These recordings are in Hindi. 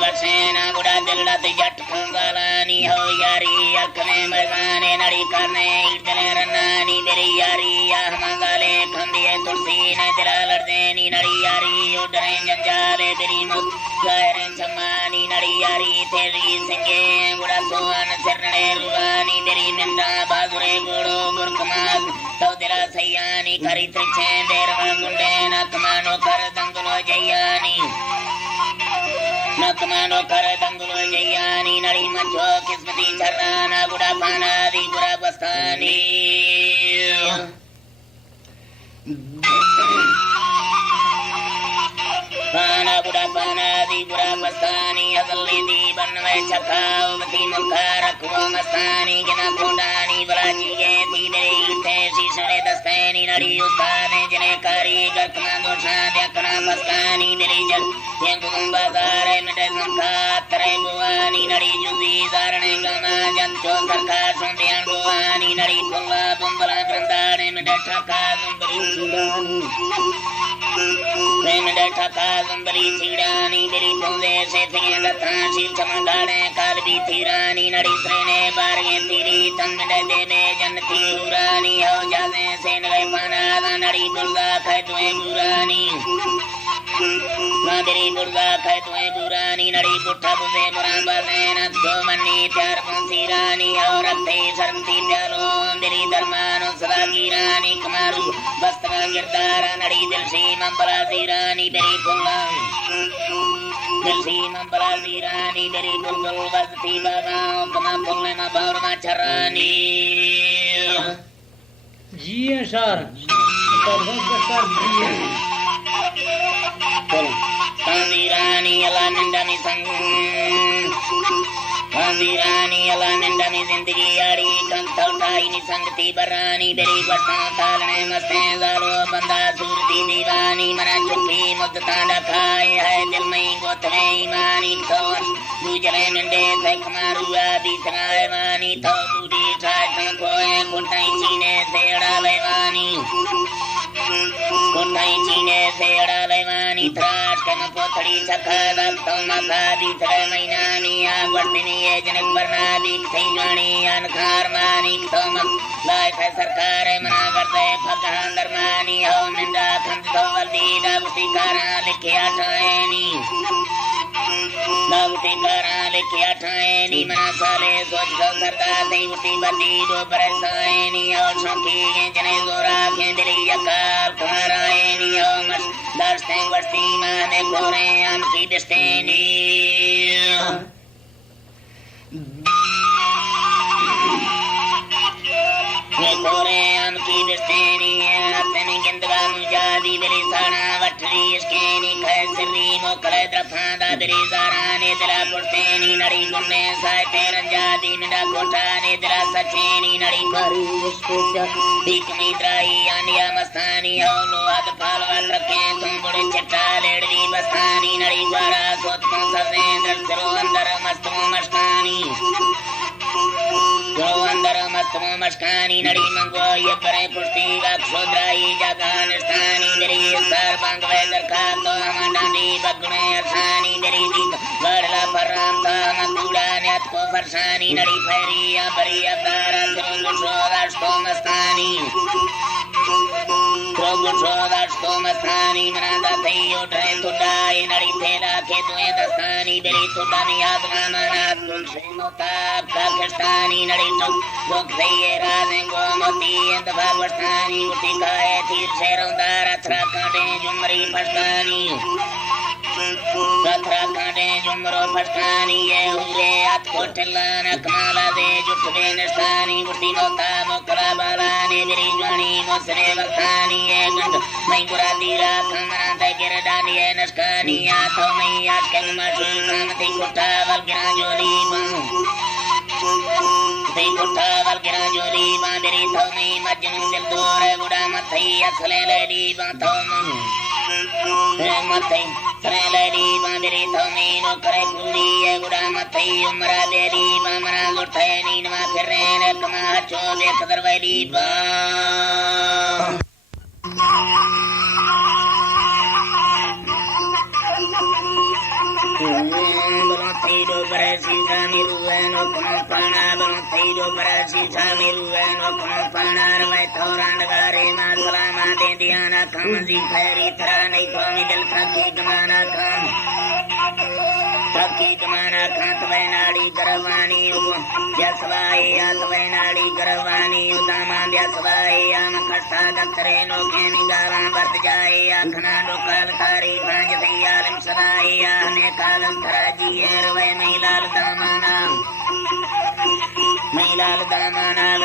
बसेना गुड़ा दिल जट खंगालानी हो यारी अखने मरगाने नड़ी करने इधर रनानी मेरी यारी आह मंगाले खंबिए तुलसी ने दिला लड़देनी नड़ी यारी उधरे जंजाले मेरी मुख गहरे सम्मानी नड़ी यारी तेरी सिंगे गुड़ा सोन सिरने रुवानी मेरी निंदा बाजुरे गुड़ो गुरकमाल तो दिला सयानी करी त्रिछे देरवा गुंडे नकमानो कर दंगलो जयानी नकमानो कर दंगलो जयानी नड़ी मचो किस्मती चर्राना गुड़ा पाना दी गुड़ा बस्तानी पाना गुड़ा पाना दी गुड़ा बस्तानी अगली दी बनवे चकाओ मती मुखार रखो मस्तानी गिना कोंडानी बलाची गे दी मेरी थे शीशे दस्तानी नड़ी उताने जने कारी गकमा दोषा देखना मस्तानी मेरी जल ये गुंबादार नडे संखातरे बुआनी नड़ी जुजी दारणे गमा जंतो सरका सुंदियान बुआनी नड़ी कोला बुंबला ब्रंदाने नडे ठका जुंबरी सीडानी प्रेम नडे ठका जुंबरी सीडानी मेरी तुंदे से थे लता शील चमगाड़े काल भी थीरानी नड़ी श्रेने बारगे तीरी तंग नडे दे जन्नती उरानी हो जाने से नगे पाना नड़ी दुर्गा खे तुए बुरानी मेरी दुर्गा खे तुए बुरानी नड़ी पुट्ठा बुझे मुरांबा सेना तो मन्नी प्यार पंसी रानी और रखते शर्मती प्यारो मेरी दरमानो सदा की रानी कमारू बस्त्रा गिरदारा नड़ी दिल सी मंबला सी रानी मेरी पुल्ला दिल सी मंबला सी रानी मेरी बुलबुल बजती बागाओं कमा पुल्ले मा बाउर मा चरानी जी है sir Pandirani ala nandami sang Pandirani ala nandami zindagi yari kantal ini sangti barani beri batang talane maste zalo banda surti divani mana chukki mudta dakai hai dil mai gotre imani thon bujale nande thai kamaru adi thai mani tho budi thai koe kuntai chine sera levani kuntai chine sera levani tras kana potri sakada tamaka di thai mainani agwardini janak barnadi thaigani ankhar mani thomak lai khai sarkar mana garde phagahan darmani ho ninda khanto waldi dabuti kara likya thaini dabuti kara likya thaini mana sale soch karta dabuti bandi do barasaini ho shaki jane gora ke dili yakal karaini ho mas darsteng wasti mane gore am ki destiny Kore am ki destiny atene gendwa mujadi beri sana vatri skeni khasri mokre drafanda beri zarane dila purteni nadi gunne sai teranjadi minda kotane dila sacheni nadi kari spesya dikmi drai aniya mastani holo ad palwal rakhe tum bode chetta ledvi mastani nadi gwara sotma savendra saro andar mastu mastani Go andar mastu mastani nadi mango ye pare pusti gaksodrai jagan stani deri sar bang vedar kato amandani bagune asani deri dit varla paranta makuda nyat ko farsani nadi pheriya bariya dara tungu sodas tomastani tungu sodas tomastani manada thayo dai tudai nadi thera ke tue dastani deri tudani admanat tulse notab kakstani nadi tuk dok saye razen gomati and bhagwastani uti kae tir serondar athrakande jumri pastani athrakande jumro pastani ye ure at kotelana kamala de jutve nastani uti nota mokra balane virijani mosre vastani ye gand mai guradira kamana de girdani ye naskani atho mai atken masu kamati kutta valgira joli ba They put a valgina joli bandiri thomi majjum dil dore guda mathai asle lady banthom मते सरेली बांदरी थोमी नो करे पूरी है गुड़ा मते उमरा बेली बामना गुठे नीनवा फिरे ने कमा चो देख दरवेली बा Tido berasi samiru eno kompana belum tido berasi samiru eno kompana rawai thoran negare masalama dendiana kamzi khairi terane kami dil kaki kemana kan twainali garawani jaswai atwainali garawani utama jaswai am khasta dakre no keni garan bart jaye akhna lokal tari panj sayalim sadai ane kalam taraji erwai mailal damana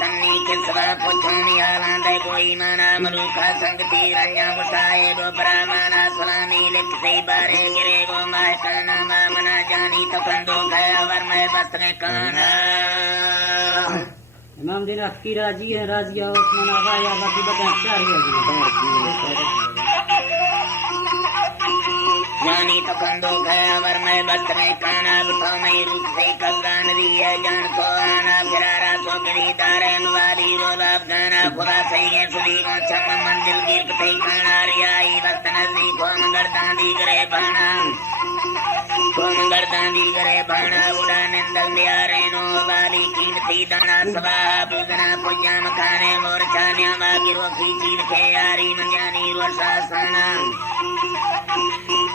तन्नी किसवा पुछनी आलांदे कोई माना मलुका संगति रंजा मुसाए दो ब्राह्मणा सलामी लिख से बारे गिरे गो माय काना मामना जानी तो कंदो गया वर मैं बसने काना इमाम दिन की राजी है राजिया उस्मान आगा या बाकी बता चार है जानी तो कंदो गया वर मैं बसने काना तो मैं रूप से कल्याण दिया जान को आना फिरारा तो गड़ी दारे नवारी रोलाब गाना खुदा सही है सुधी को चम मंदिर गिर कतई खाना रियाई वतन सी को मंगर दांदी करे बाणा उड़ा निंदल दियारे नो वाली कीमती दाना सवा बुगना पुजा मकाने मोर छान्या मागी रोकी चीर के यारी मंजानी रोसा साना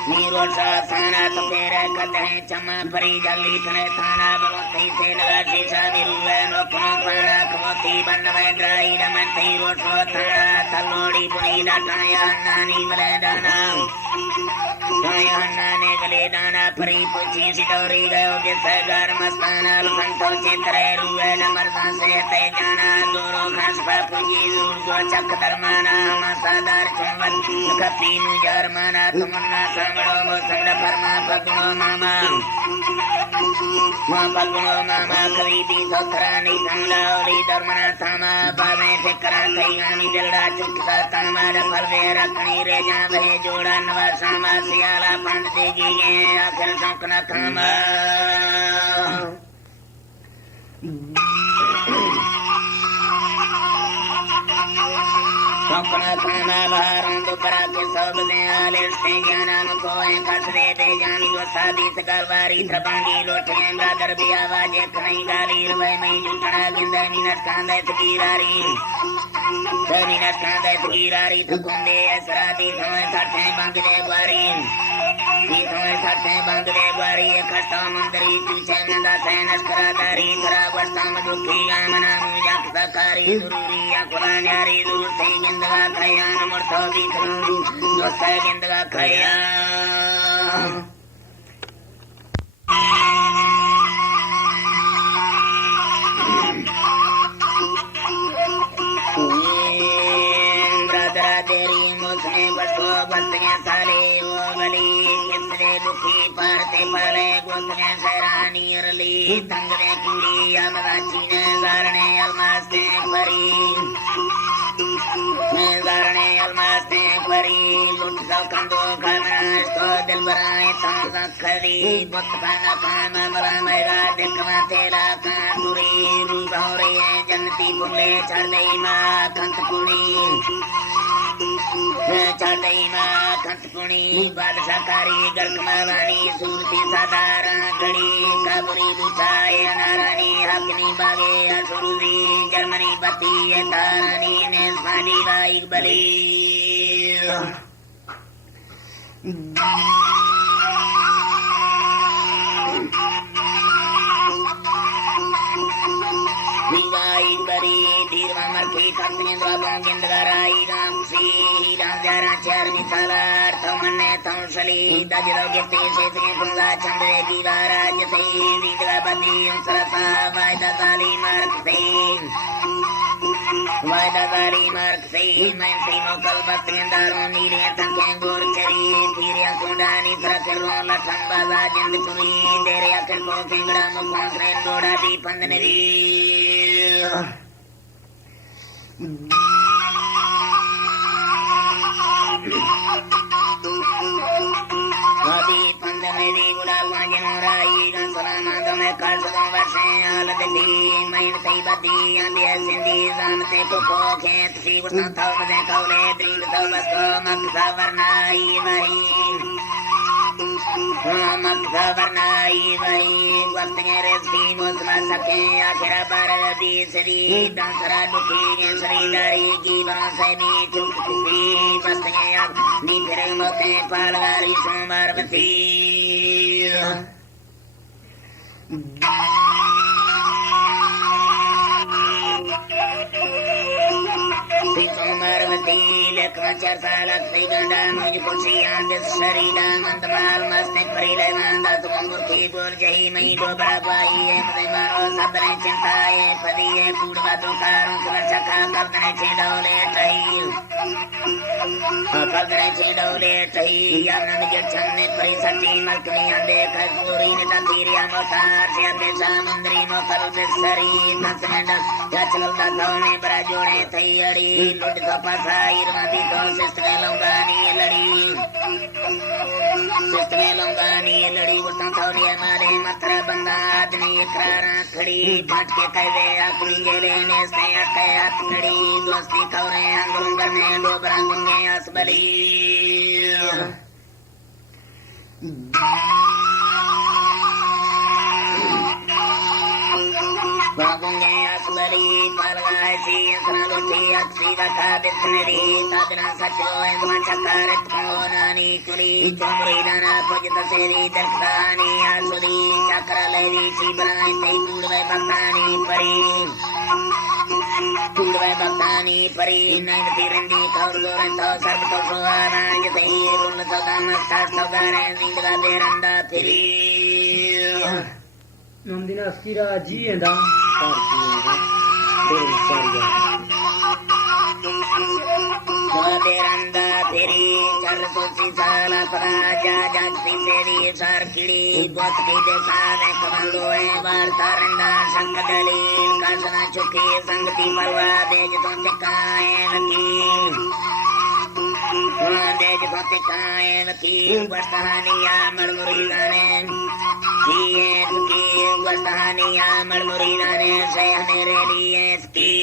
नीरो साना तो फेरे कदे चमा परी जली तने थाना बलोती से लगा शीशा बिरुवे नो पाना कमोती बनवे ड्राई रमन तीरो थाना तलोड़ी बुनी लाटाया नानी मले दाना काया नाने गले दाना परी पुची सिटोरी गयो जिसे घर मस्ताना लंतो चित्रे रुवे नमरदा से ते जाना दोरो घास पा पुजी दूर को चक दरमाना मसादार चुंबन कपी नुजार माना तुमन्ना समड़ो मोसंग फरमा पगनो मामा करीबी सोखरा नहीं संगला ओली दरमना थामा बावे से करा कई गानी जलड़ा चुकता तामा डफल वे रखनी रे जा भे जोड़ा नवा सामा सियाला पंड देगी ये आखिर सौकना खामा सौकना खामा बाहरों तो करा के सब दे आले से ज्ञान को कसरे दे जानी वो सादी सकलवारी थपांगी लोटे गादर भी आवाज एक नहीं गाली रुए में जुटना गिंदा मिनट कांदे तकीरारी थकुंदे असरादी समय साथे बांगले बारी खस्ता मंदरी तुझे नंदा सैनस करादारी करा वर्षा मधुकी आमना मुझा सकारी जरूरी या कुरान यारी दूर से गिंदगा खया नमर तो भी करूं दोस्ता गिंदगा खया साले वो बली कितने दुखी परते पड़े गोतने सैरानी अरली तंगने पूरी अमराची ने गारने अलमास्ते परी लुट सब कंदो खाना तो दिल बराए ताजा खरी बुत खाना खाना बरा मेरा देखना तेरा कांदुरी रूबावरी जन्नती बुले चढ़ई माँ कंतपुरी कंतपुणी बादशाकारी गर्कमावानी सूरती साधारण घड़ी काबुरी दुचाए नारानी हकनी बागे असुरुदी जर्मनी बती तारानी ने सानी लाइक बली धीरवामर्खी खत्रेंद्र बांगेंद्राई गांसी राजारा चार विशालार तमन्ने तंसली दजरोग्यते से त्रिपुरा चंद्रे दीवाराज से विद्यापति सरसा वायदाली मार्ग से मैं तीनों कल बत्रेंदारों नीले तंके गोरचरी धीरे कुंडानी सरकरों लठन बाजा जिंदपुरी देरे अकल को केंगड़ा मुखों से डोड़ा दी पंदनरी मैं कासों वसे आल दिल्ली मैं तई बदी अंबिया सिंधी जानते को खेत सी वसा था मैं कौले द्रिंग तो बस मक्का वरनाई वही मक्का वरनाई वही वक्त रे सी मोसमा सके आखिरा पर दी सरी दंसरा दुखी सरीदारी की वसे नी चुपी वक्त अब नी फिर मोते पालगारी सोमवार बसी सोमरवती लखन चार साल गंडा मुझको सियान शरीरा मंदमाल मस्त परिले मांदा तुम मुर्खी बोल जही मई डोबरा पाई है मुझे मारो सबने चिंताए पदी है कूड़वा तो कारों से सका कल्पने छेड़ौले ठही कल्पने छेड़ौले ठही यानन के छन्ने परी सच्ची मलकनी अंडे कसूरी ने तंदीरिया मोतार से अंडे समुद्री मोकर से शरी नसमेंड या चलता धोने बड़ा जोड़े थई अड़ी लुट तो पसाई रमादी तो सिस्टमे लंगानी लड़ी उठता थोड़ी हमारे मथुरा बंदा आदमी इकरारा खड़ी फट के कह दे अपनी लेने से अटैत खड़ी दोस्ती कौरे अंगुल करने दो बरंगे असबली बाबूंगे असबली परगासी असनालुटी अक्सी बका बिस्नरी साधना सचो एवं चकारत कोनानी कुली चुमरी दाना पुजत सेरी दर्शदानी आसुरी चक्र लेवी शिवराय तई पूर्वे भक्तानी परी नैवती रंदी कौरदोरन तो सर्व तो सुहाना यते रुन तो दानस्ता सौगारे जिंदगा बेरंदा फिरी नंदिना अस्कीरा जी एंदा बेरंदा फिरी चल तुसी साला पराजा जागती देवी सार किड़ी गोत की देखाने कमंदो है बार सारंदा संग दलील कासना चुकी संगति मलवा देज तो चिकाए नकील देज तो चिकाए नकील बरतानिया मरमुरी गाने ये की बरतानिया मरमुरी गाने सहने रे लिए इसकी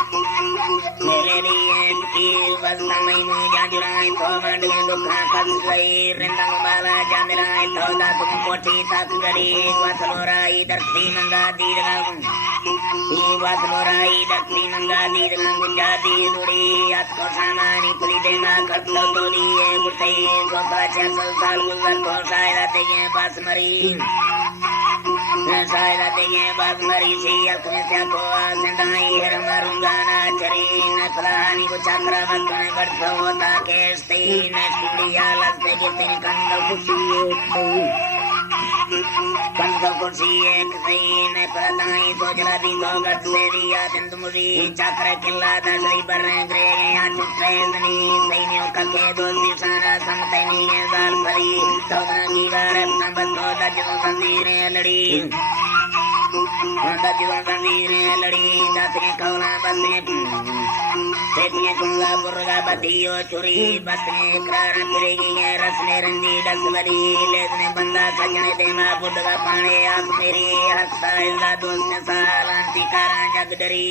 मेरे लिए की वस्ता में मुझे जुराए तो मंड में दुखा कस गई रिंदंग बाला जामिराए तो दातुम कोठी तक गरी वसलोराई दर्शी मंगा दीदगम वसलोराई दर्शी मंगा दीदगम गुंजादी लुड़ी अतको सामानी पुली देना खटलो तोली है बुटे गोपा चल साल गुजर को शायरा देगे बस मरी शायरा देगे बस मरी सी अखने से को आसंदाई हर मारूंगा ना चरी न फलानी को चक्रा वक्ने बढ़ता होता केस्ती न सुड़िया लगते जितने कंद कुर्सी एक सही न पताई तो जला दी तो गट से रिया बिंदु मुरी चक्र किला दसरी पर ग्रे या चुप्रेंदनी सैन्यों का के दो दिशाना समतनी है जाल भरी तो की गारत संबंधो दजो संदीरे लड़ी दजो संदीरे लड़ी दसरे कौला बंदे तेतिये कुंगा बुर्गा बदियो चुरी बसने करारा तुरेगी है रसने रंदी डसवली लेदने बंदा सजने देमा बुडगा पाने आप मेरी हस्ता इल्ला दोस्त सालांती कारा जगडरी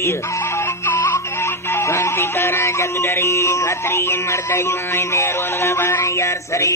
खतरी मर्द जुआई ने रोलगा बाने यार सरी